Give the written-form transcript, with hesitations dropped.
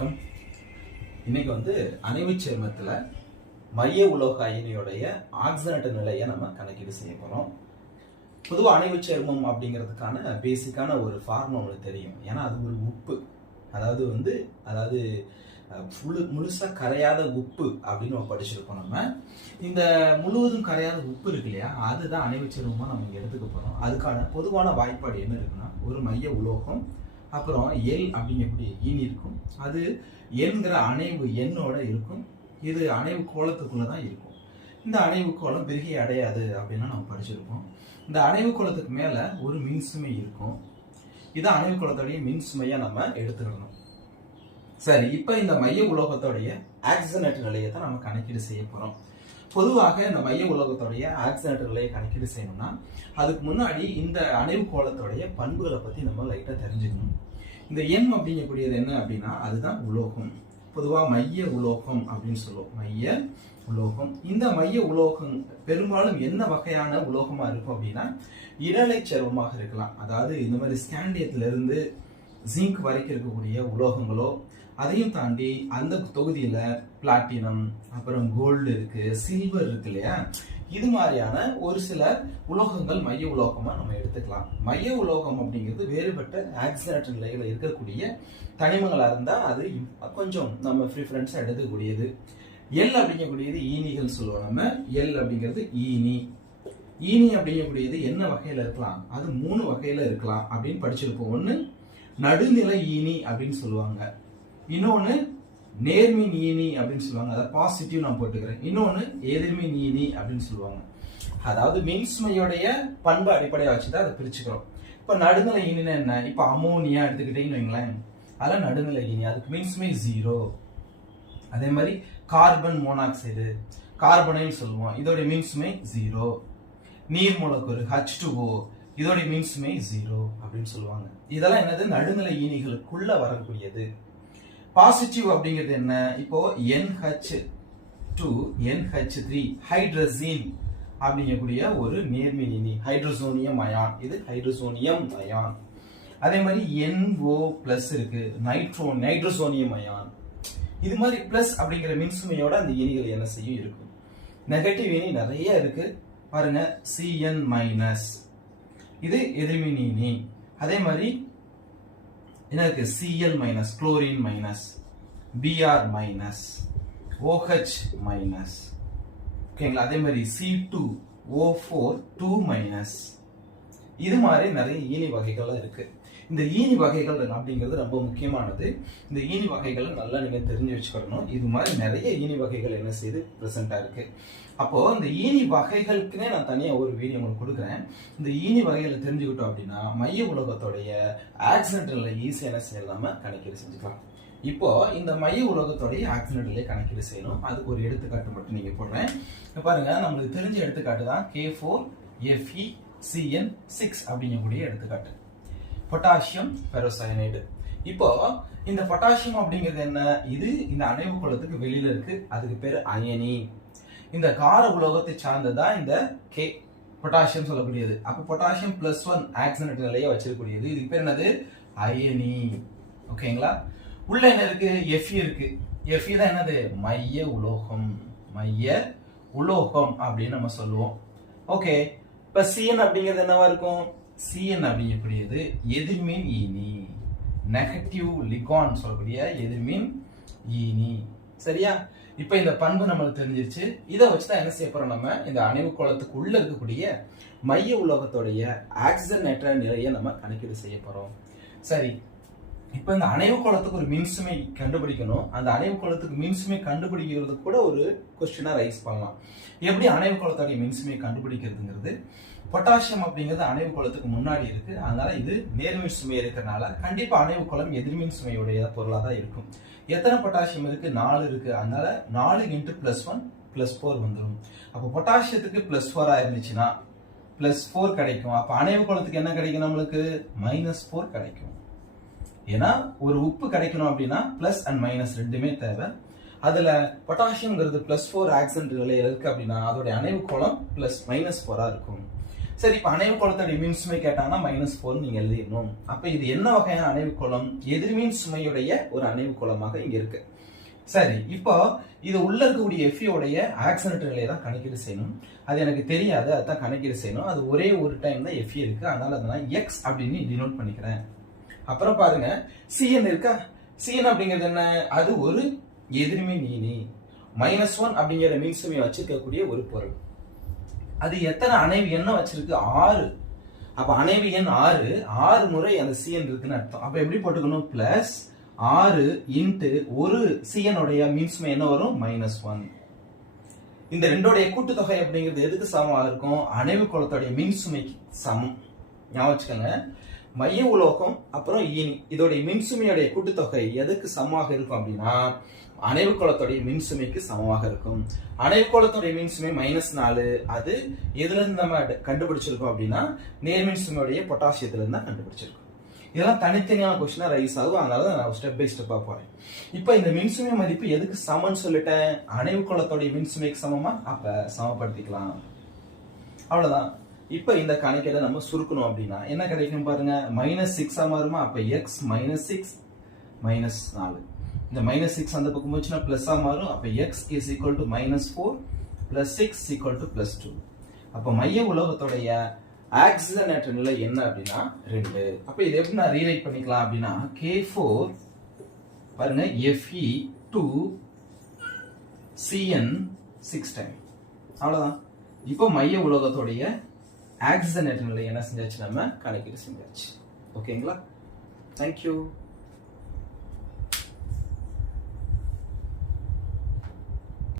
வணக்கம். இன்னைக்கு அணைவு சேர்மத்துல மைய உலோக அயனியோடைய ஆக்சிஜனேற்ற நிலையை நம்ம கணக்கீடு செய்ய போறோம். பொதுவாக அணைவு சேர்மம் அப்படிங்கிறதுக்கான பேசிக்கான ஒரு ஃபார்முலா உங்களுக்கு தெரியும். ஏன்னா அது ஒரு உப்பு, அதாவது முழுசா கரையாத உப்பு அப்படின்னு நம்ம படிச்சிருக்கோம். நம்ம இந்த முழுவதும் கரையாத உப்பு இருக்கு இல்லையா, அதுதான் அணைவு சேர்மமா நம்ம எடுத்துக்க போறோம். அதுக்கான பொதுவான வாய்ப்பாடு என்ன இருக்குன்னா, ஒரு மைய உலோகம், அப்புறம் எல் அப்படிங்கக்கூடிய ஈனி இருக்கும். அது என்கிற அணைவு எண்ணோட இருக்கும். இது அணைவு கோலத்துக்குள்ளதான் இருக்கும். இந்த அணைவு கோலம் பெருகி அடையாது அப்படின்னா நம்ம படிச்சிருக்கோம். இந்த அணைவு கோலத்துக்கு மேல ஒரு மின்சுமை இருக்கும். இதான் அணைவு கோலத்தோடைய மின்சுமையா நம்ம எடுத்துக்கணும். சரி, இப்ப இந்த மைய உலோகத்தோடைய ஆக்சிஜனேற்ற நிலையை தான் நம்ம கணக்கீடு செய்ய போறோம். பொதுவாக இந்த மைய உலோகத்தோடைய ஆக்சிஜனேற்ற நிலையை கணக்கீடு செய்யணும்னா அதுக்கு முன்னாடி இந்த அணைவு கோலத்தோடைய பண்புகளை பத்தி நம்ம லைட்டா தெரிஞ்சுக்கணும். இந்த எண் அப்படிங்கக்கூடியது என்ன அப்படின்னா, அதுதான் உலோகம். பொதுவா மைய உலோகம் அப்படின்னு சொல்லுவோம். மைய உலோகம். இந்த மைய உலோகம் பெரும்பாலும் என்ன வகையான உலோகமா இருக்கும் அப்படின்னா, இடைநிலை சேர்மமாக இருக்கலாம். அதாவது இந்த மாதிரி ஸ்காண்டியத்துல இருந்து ஜிங்க் வரைக்கும் இருக்கக்கூடிய உலோகங்களோ, அதையும் தாண்டி அந்த தொகுதியில பிளாட்டினம், அப்புறம் கோல்டு இருக்கு, சில்வர் இருக்கு இல்லையா, இது மாதிரியான ஒரு சில உலோகங்கள் மைய உலோகமா நம்ம எடுத்துக்கலாம். மைய உலோகம் அப்படிங்கிறது வேறுபட்ட ஆக்சிஜனேற்ற நிலைகளை இருக்கக்கூடிய தனிமங்களா இருந்தா அது கொஞ்சம் நம்ம ப்ரிஃபரன்ஸா எடுக்கக்கூடியது. எல் அப்படிங்கக்கூடியது ஈனிகள் சொல்லுவோம். நம்ம எல் அப்படிங்கிறது ஈனி. ஈனி அப்படிங்கக்கூடியது என்ன வகையில இருக்கலாம், அது 3 வகையில இருக்கலாம் அப்படின்னு படிச்சிருப்போம். ஒண்ணு நடுநிலை ஈனி அப்படின்னு சொல்லுவாங்க, இன்னொன்னு நேர்மின் ஈனி அப்படின்னு சொல்லுவாங்க, அதாவது பாசிட்டிவ் நான் போட்டுக்கிறேன். இன்னொன்னு எதிர்மின் ஈனி அப்படின்னு சொல்லுவாங்க. அதாவது மின்சுமையோடைய பண்பு அடிப்படையா வச்சுதான் அதை பிரிச்சுக்கிறோம். இப்ப நடுநிலை ஈனினா என்ன, இப்ப அமோனியா எடுத்துக்கிட்டீங்கன்னு வைங்களேன், அதெல்லாம் நடுநிலை ஈனி, அதுக்கு மின்சுமை 0. அதே மாதிரி கார்பன் மோனாக்சைடு, கார்பனைன்னு சொல்லுவோம், இதோட மின்சுமை 0. நீர் மூலக்கூறு H2O, இதோட மின்சுமை 0 அப்படின்னு சொல்லுவாங்க. இதெல்லாம் என்னது, நடுநிலை ஈனிகளுக்குள்ள வரக்கூடியது. பாசிட்டிவ் அப்படிங்கிறது என்ன, இப்போ NH2 NH3 ஹைட்ரஜன் அப்படிங்கக்கூடிய ஒரு நேர்மின் ஈனி, ஹைட்ரோசோனியம் அயான், இது ஹைட்ரோசோனியம் அயான். அதே மாதிரி NO+ இருக்கு, நைட்ரோசோனியம் அயான். இது மாதிரி பிளஸ் அப்படிங்கிற மின்சுமையோட அந்த ஈனிகள் என்ன செய்யும் இருக்கும். நெகட்டிவ் ஈனி நிறைய இருக்கு பாருங்க, CN-, இது எதிர்மின் ஈனி. அதே மாதிரி என்ன இருக்கு, Cl-, chlorine minus, Br-, OH-. ஓகேங்களா. அதே மாதிரி C2O4 2-. இது மாதிரி நிறைய ஈனி வகைகள் இருக்கு. இந்த ஈனி வகைகள் அப்படிங்கிறது ரொம்ப முக்கியமானது. இந்த ஈனி வகைகளை நல்லா நீங்க தெரிஞ்சு வச்சுக்கணும். இது மாதிரி நிறைய ஈனி வகைகள் என்ன செய்து பிரசண்டா இருக்கு. அப்போ இந்த ஈனி வகைகளுக்குனே நான் தனியா ஒரு வீடியோ உங்களுக்கு கொடுக்குறேன். இந்த ஈனி வகைகளை தெரிஞ்சுக்கிட்டோம் அப்படின்னா மைய உலோகத்தோடைய ஆக்சிஜனேற்ற நிலை ஈஸியா என்ன செய்யலாம கணக்கீடு செஞ்சுக்கலாம். இப்போ இந்த மைய உலோகத்தோடைய ஆக்சிஜனேற்ற நிலை கணக்கீடு செய்யணும். அதுக்கு ஒரு எடுத்துக்காட்டு மட்டும் நீங்க போடுறேன். பாருங்க, நம்மளுக்கு தெரிஞ்ச எடுத்துக்காட்டு தான் K4FeCN6 அப்படிங்கக்கூடிய எடுத்துக்காட்டு, பொட்டாசியம் பெரோசயனைடு. இப்போ இந்த பொட்டாசியம் அப்படிங்கிறது என்ன, இது இந்த அணைவு கோலத்துக்கு வெளியில இருக்கு, அதுக்கு பேரு அயனி. இந்த கார உலோகத்தை சார்ந்ததான் இந்த K பொட்டாசியம் சொல்லக்கூடியது. அப்ப பொட்டாசியம் +1 ஆக்சிஜனேற்ற நிலையை வச்சிருக்கக்கூடியது, இதுக்கு பேர் என்னது, அயனி. ஓகேங்களா. உள்ள என்ன இருக்கு, Fe இருக்கு. Fe தான் என்னது, மைய உலோகம். மைய உலோகம் அப்படின்னு நம்ம சொல்லுவோம். ஓகே. இப்ப Cn அப்படிங்கிறது என்னவா இருக்கும், Cn அப்படிங்கக்கூடியது எதிர்மின் ஈனி, நெகட்டிவ் லிகான் சொல்லக்கூடிய எதிர்மின் ஈனி. சரியா. இப்ப இந்த பண்பு நம்மளுக்கு தெரிஞ்சிருச்சு. இதை வச்சுதான் என்ன செய்ய போறோம், நம்ம இந்த அணைவு கோலத்துக்கு உள்ள இருக்கக்கூடிய மைய உலோகத்தோடைய ஆக்சிஜனேற்ற நிலையை நம்ம கணக்கீடு செய்ய போறோம். சரி, இப்ப இந்த அணைவு கோலத்துக்கு ஒரு மின்சுமை கண்டுபிடிக்கணும். அந்த அணைவு கோலத்துக்கு மின்சுமை கண்டுபிடிக்கிறது கூட ஒரு கொஸ்டினா ரைஸ் பண்ணலாம். எப்படி அணைவு கோலத்தோடைய மின்சுமையை கண்டுபிடிக்கிறதுங்கிறது, பொட்டாசியம் அப்படிங்கிறது அணைவு கோலத்துக்கு முன்னாடி இருக்கு, அதனால இது நேர்மின் சுமை இருக்கிறதுனால கண்டிப்பா அணைவு கோலம் எதிர்மின் சுமையுடைய பொருளா தான் இருக்கும். எத்தனை பொட்டாசியம் இருக்கு, 4 இருக்கு, அதனால 4 × +1 +4 வந்துடும். அப்போ பொட்டாசியத்துக்கு +4 இருந்துச்சுன்னா +4 கிடைக்கும். அப்ப அணைவு கோலத்துக்கு என்ன கிடைக்கும், நம்மளுக்கு -4 கிடைக்கும். ஏன்னா ஒரு உப்பு கிடைக்கணும் அப்படின்னா பிளஸ் அண்ட் மைனஸ் ரெண்டுமே தேவை. அதுல பொட்டாசியம்ங்கிறது +4 ஆக்சிஜனேற்ற நிலையில இருக்கு அப்படின்னா அதோட அணைவு கோலம் +-4 இருக்கும். சரி, இப்ப அணைவு கோளத்தோட மின்சுமை கேட்டாங்கன்னா -4 நீங்க எழுதிடணும். அப்ப இது என்ன வகையான அணைவு கோளம்? எதிர்மின் சுமையுடைய ஒரு அணைவு கோளமாக இங்க இருக்கு. சரி, இப்போ இது உள்ள இருக்கக்கூடிய Fe உடைய ஆக்சிலரேட்டர் நிலையை தான் கணக்கீடு செய்யணும். அது எனக்கு தெரியாது, அதான் கணக்கீடு செய்யணும். அது ஒரே ஒரு டைம் தான் Fe இருக்கு, அதனால அதை நான் x அப்படின்னு டினோட் பண்ணிக்கிறேன். அப்புறம் பாருங்க, Cn இருக்கா? Cn அப்படிங்கிறது என்ன? அது ஒரு எதிர்மின் ஈனி. -1 அப்படிங்கிற மின்சுமையை வச்சிருக்கக்கூடிய ஒரு பொருள். அது எத்தனை அணைவு எண்ணை வச்சிருக்கு? 6. அப்ப அணைவு எண் 6 முறை அந்த Cn இருக்குன்னு அர்த்தம். அப்ப எப்படி போட்டுக்கணும்? பிளஸ் 6 இன்ட்டு ஒரு Cn உடைய மின்சுமை என்ன வரும்? -1. இந்த ரெண்டோடைய கூட்டுத்தொகை அப்படிங்கிறது எதுக்கு சமமாக இருக்கும்? அணைவு கோளத்தோடைய மின்சுமைக்கு சமம். ஞாபகம் வச்சுக்கோங்க. மைய உலோகம் அப்புறம் ஈனி இதோடைய மின்சுமையுடைய கூட்டுத்தொகை எதுக்கு சமமாக இருக்கும் அப்படின்னா அணைவு கோளத்துடைய மின்சுமைக்கு சமமாக இருக்கும். அணைவு கோளத்துடைய மின்சுமை -4. அது எதுல இருந்து நம்ம கண்டுபிடிச்சிருக்கோம் அப்படின்னா நேர்மின் சுமையுடைய பொட்டாசியத்துல இருந்து தான் கண்டுபிடிச்சிருக்கோம். இதெல்லாம் தனித்தனியான கொஸ்டினா ரைஸ் ஆகும், அதனால நான் ஸ்டெப் பை ஸ்டெப்பா போறேன். இப்போ இந்த மின்சுமை மதிப்பு எதுக்கு சமம்னு சொல்லிட்டேன்? அணைவு கோளத்துடைய மின்சுமைக்கு சமமா? அப்ப சமப்படுத்திக்கலாம். அவ்வளவுதான். இப்ப இந்த கணக்கீட நம்ம சுருக்கணும் அப்படின்னா என்ன கிடைக்கும் பாருங்க. -6 மாறுமா? அப்ப x -6 -4. இந்த -6 அந்த பக்கம் போச்சுன்னா பிளஸ்ஸா மாறும். அப்ப x is equal to -4 plus 6 equal to +2. அப்ப மைய உலோகத்துடைய ஆக்சிஜனேற்ற நிலை என்ன அப்படின்னா 2. அப்ப இதை எப்படி நான் ரீரைட் பண்ணிக்கலாம் அப்படின்னா K4 பாருங்க Fe2 Cn 6 டைம். அவ்வளவுதான். இப்போ மைய உலோகத்துடைய ஆக்சிஜனேற்ற நிலை என்ன செஞ்சாச்சு? நம்ம கணக்கீடு செஞ்சாச்சு. ஓகேங்களா? தேங்க்யூ.